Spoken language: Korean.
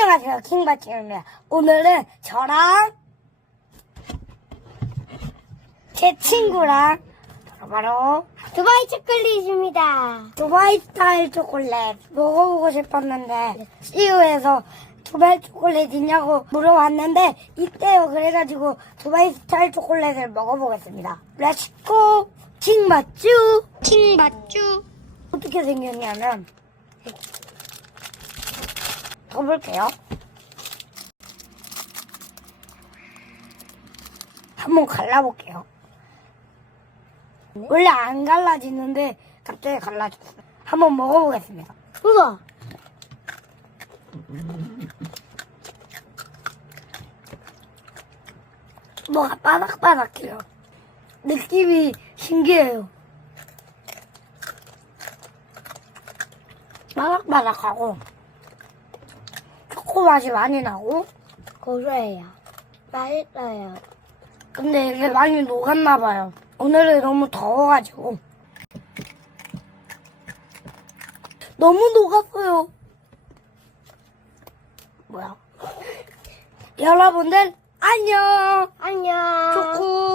안녕하세요. 킹바치입니다. 오늘은 저랑 제 친구랑 바로 바로 두바이 초콜릿입니다. 두바이 스타일 초콜릿 먹어보고 싶었는데 CU에서 두바이 초콜릿 있냐고 물어봤는데 있대요. 그래가지고 두바이 스타일 초콜릿을 먹어보겠습니다. 렛츠고 킹바쭈 킹바쭈. 어떻게 생겼냐면 더 볼게요. 한번 갈라볼게요. 원래 안 갈라지는데 갑자기 갈라졌어요. 한번 먹어보겠습니다. 우와. 뭐가 바삭바삭해요. 느낌이 신기해요. 바삭바삭하고 초코 맛이 많이 나고 고소해요. 맛있어요. 근데 이게 많이 녹았나 봐요. 오늘은 너무 더워가지고 너무 녹았어요. 뭐야? 여러분들 안녕. 안녕. 초코